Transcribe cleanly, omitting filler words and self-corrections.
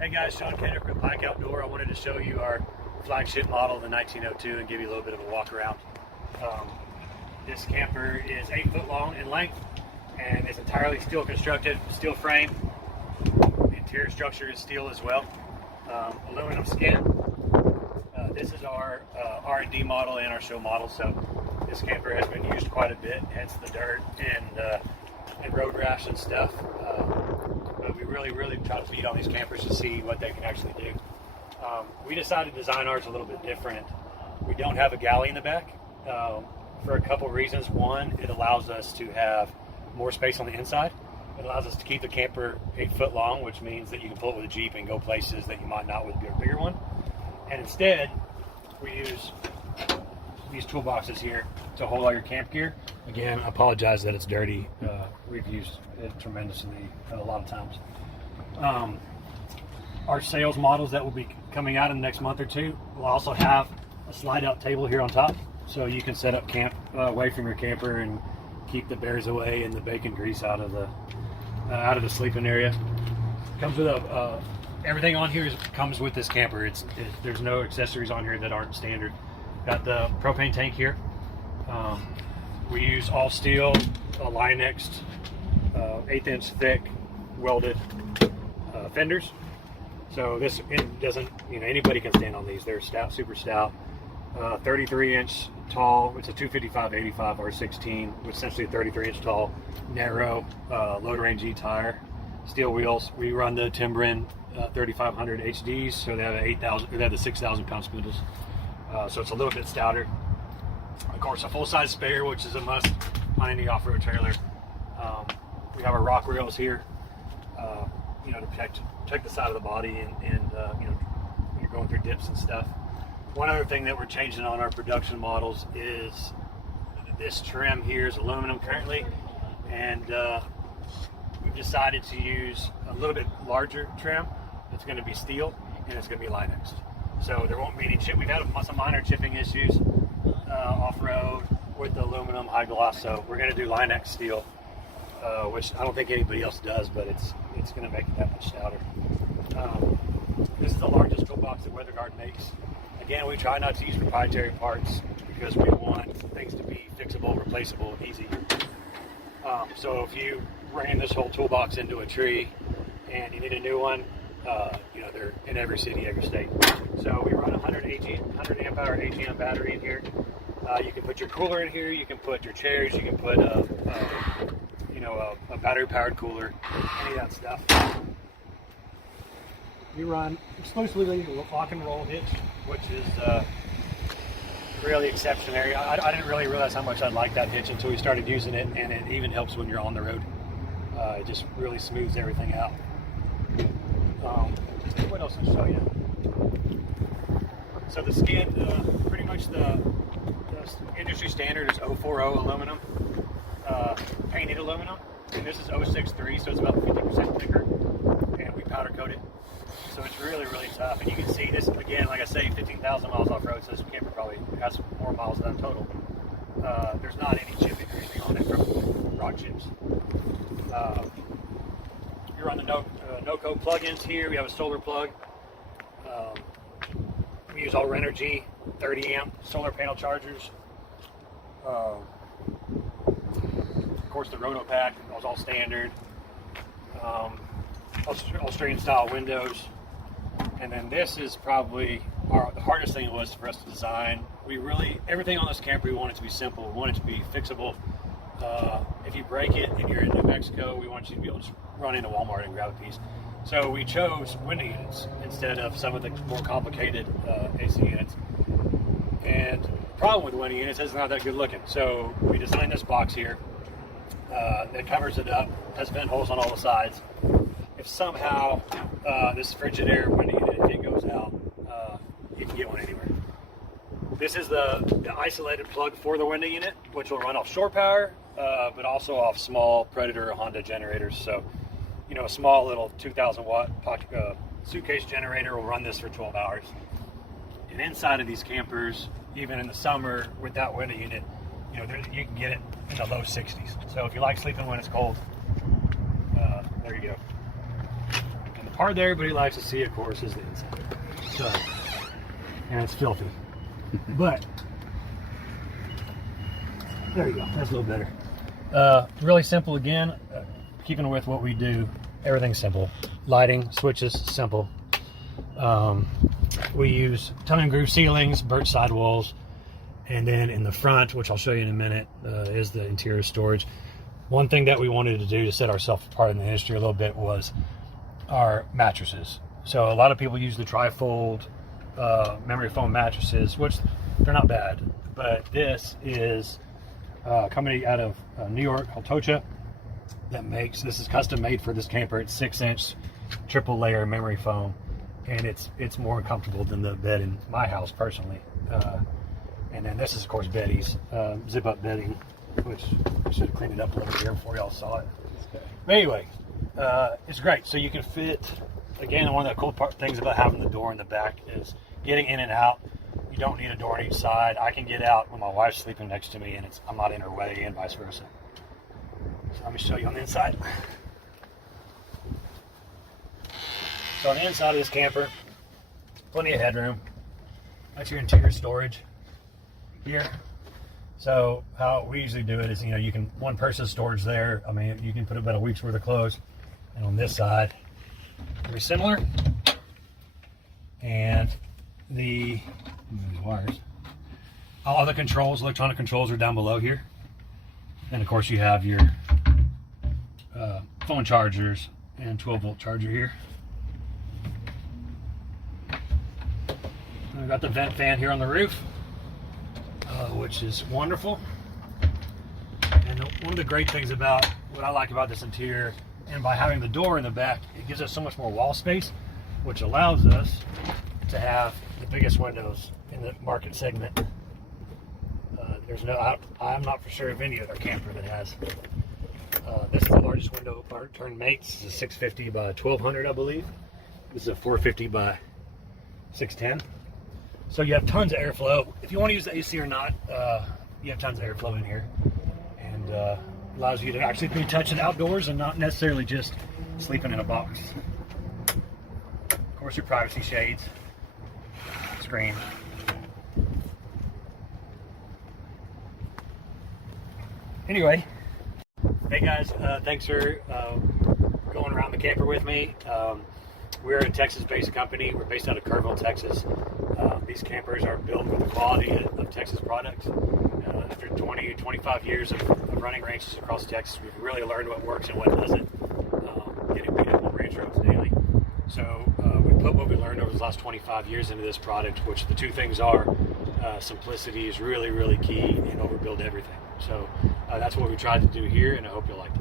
Hey guys, Sean Kendrick with Pike Outdoor. I wanted to show you our flagship model, the 1902, and give you a little bit of a walk around. This camper is 8 foot long in length and it's entirely steel constructed, steel frame. The interior structure is steel as well, aluminum skin. This is our R&D model and our show model, so this camper has been used quite a bit, hence the dirt and road rash and stuff. But we really try to beat on these campers to see what they can actually do. We decided to design ours a little bit different. We don't have a galley in the back for a couple reasons. One, it allows us to have more space on the inside. It allows us to keep the camper 8 foot long, which means that you can pull it with a Jeep and go places that you might not with a bigger one. And instead, we use these toolboxes here to hold all your camp gear. Again, I apologize that it's dirty. We've used it tremendously a lot of times. Our sales models that will be coming out in the next month or two will also have a slide out table here on top, so you can set up camp away from your camper and keep the bears away and the bacon grease out of the sleeping area. Comes with everything on here comes with this camper. There's no accessories on here that aren't standard. Got the propane tank here. We use all steel, Line-X, 1/8 inch thick welded fenders. So it doesn't, anybody can stand on these. They're stout, super stout. 33 inch tall. It's a 255/85 R16 with essentially a 33 inch tall, narrow load range E tire. Steel wheels. We run the Timbren 3500 HDs, so they have the 6,000 pound spindles. So it's a little bit stouter. Of course, a full-size spare, which is a must on any off-road trailer. We have our rock rails here, to protect the side of the body and when you're going through dips and stuff. One other thing that we're changing on our production models is this trim here is aluminum currently, and we've decided to use a little bit larger trim. It's going to be steel and it's going to be Line-X. So there won't be any chip. We've had some minor chipping issues off-road with the aluminum high gloss, so we're going to do Line-X steel, which I don't think anybody else does, but it's going to make it that much stouter. This is the largest toolbox that WeatherGuard makes. Again, we try not to use proprietary parts because we want things to be fixable, replaceable, and easy. So if you ran this whole toolbox into a tree and you need a new one, they're in every city, every state. So we run 100 amp hour AGM battery in here. You can put your cooler in here. You can put your chairs. You can put a battery powered cooler, any of that stuff. We run exclusively lock and roll hitch, which is really exceptionary. I didn't really realize how much I liked that hitch until we started using it, and it even helps when you're on the road. It just really smooths everything out. What else to show you? So the skin, pretty much the industry standard is 040 aluminum, painted aluminum, and this is 063, so it's about 50% thicker, and we powder coat it. So it's really tough, and you can see this, again, like I say, 15,000 miles off-road, so this camper probably has more miles than total. There's not any chipping or anything on it from rock chips. You're on the NOCO plug-ins here. We have a solar plug. We use All-Energy 30 amp solar panel chargers. Of course, the Rotopack was all standard. Australian style windows. And then this is probably the hardest thing it was for us to design. Everything on this camper, we want it to be simple. We want it to be fixable. If you break it and you're in New Mexico, we want you to be able to run into Walmart and grab a piece. So we chose window units instead of some of the more complicated AC units. And the problem with the window units is it's not that good looking. So we designed this box here that covers it up, has vent holes on all the sides. If somehow this Frigidaire window unit, if it goes out, you can get one anywhere. This is the isolated plug for the window unit, which will run off shore power, but also off small Predator or Honda generators. So, a small little 2,000 watt suitcase generator will run this for 12 hours. And inside of these campers, even in the summer with that window unit, you can get it in the low 60s. So if you like sleeping when it's cold, there you go. And the part that everybody likes to see, of course, is the inside. So, and it's filthy. But, there you go. That's a little better. Really simple again. Keeping with what we do, everything's simple. Lighting, switches, simple. We use tongue and groove ceilings, birch sidewalls, and then in the front, which I'll show you in a minute, is the interior storage. One thing that we wanted to do to set ourselves apart in the industry a little bit was our mattresses. So a lot of people use the trifold memory foam mattresses, which they're not bad, but this is a company out of New York called Tocha that makes, this is custom made for this camper. It's 6-inch triple layer memory foam, and it's more comfortable than the bed in my house personally. And then this is of course Betty's zip up bedding, which I should have cleaned it up a little bit here before y'all saw it. But anyway, it's great. So you can fit, again, one of the cool things about having the door in the back is getting in and out. You don't need a door on each side. I can get out when my wife's sleeping next to me and I'm not in her way, and vice versa. So let me show you on the inside. So on the inside of this camper, plenty of headroom. That's your interior storage here. So how we usually do it is, you know, you can, one person's storage there. I mean, you can put about a week's worth of clothes. And on this side, very similar. And these wires. All the controls, electronic controls, are down below here. And of course you have your phone chargers and 12-volt charger here. And we've got the vent fan here on the roof, which is wonderful. And one of the great things about what I like about this interior, and by having the door in the back, it gives us so much more wall space, which allows us to have the biggest windows in the market segment. There's no, I'm not for sure of any other camper that has. This is the largest window our turn mates. This is a 650 by 1200, I believe. This is a 450 by 610. So you have tons of airflow. If you want to use the AC or not, you have tons of airflow in here, and allows you to actually be touching outdoors and not necessarily just sleeping in a box. Of course, your privacy shades, screen. Anyway, hey guys, thanks for going around the camper with me. We're a Texas-based company. We're based out of Kerrville, Texas. These campers are built with the quality of Texas products. After 20, 25 years of running ranches across Texas, we've really learned what works and what doesn't, getting beat up on ranch roads daily. So we put what we learned over the last 25 years into this product, which the two things are, simplicity is really, really key, and overbuild everything. So that's what we tried to do here, and I hope you'll like it.